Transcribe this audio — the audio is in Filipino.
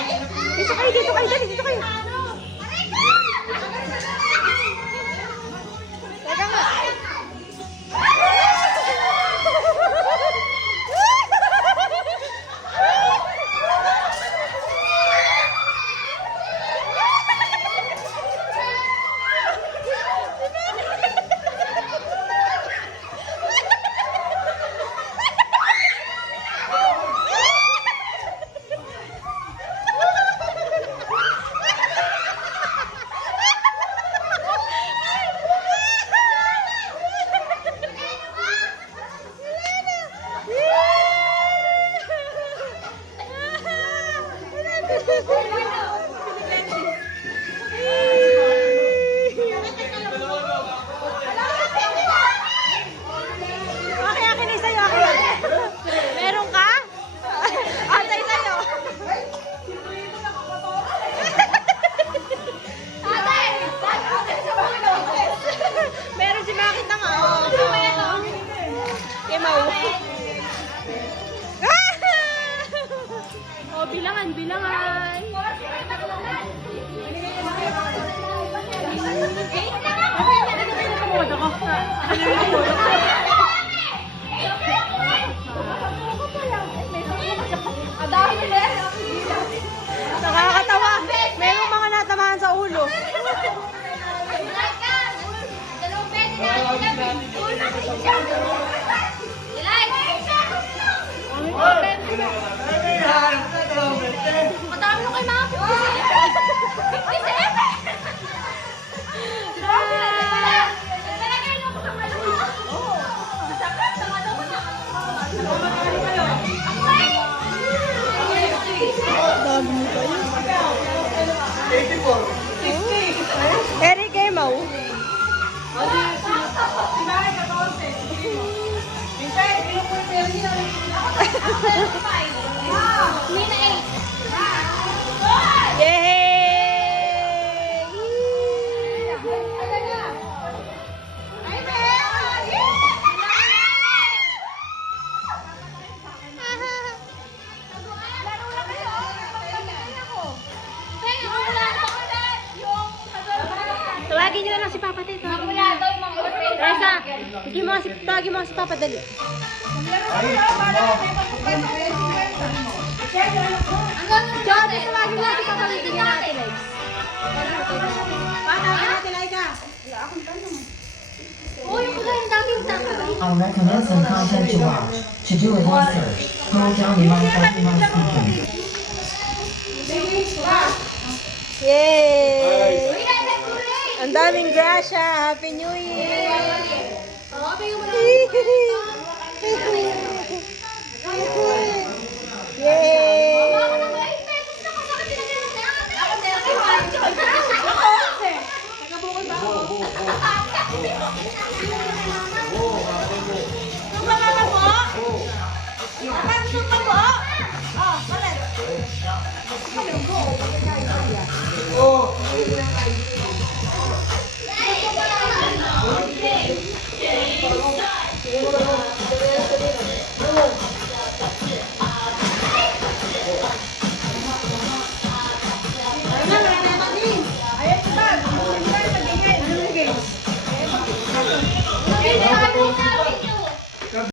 Dito kayo, dito kayo, dali, dito kayo. Teka nga. Okay, akin na sa'yo, akin. Meron ka? Atay sa'yo. Meron si Makit na nga. Kemaw. Oh, bilangan, bilangan. Nakakatawa. Merong mga natamaan sa ulo. Matami mo kay mga Eric Kemaw. Tawagin nyo na lang si Papa Tito. Reza, tawagin mo si Papa dali. John, tawagin mo si Papa dali. Tingnan natin, Lex. Tawagin natin, Laika. I'll recommend some content to watch. To do a research, scroll down among speaking. Yay! Ang daming grasya. Happy New Year! Yay! Oh!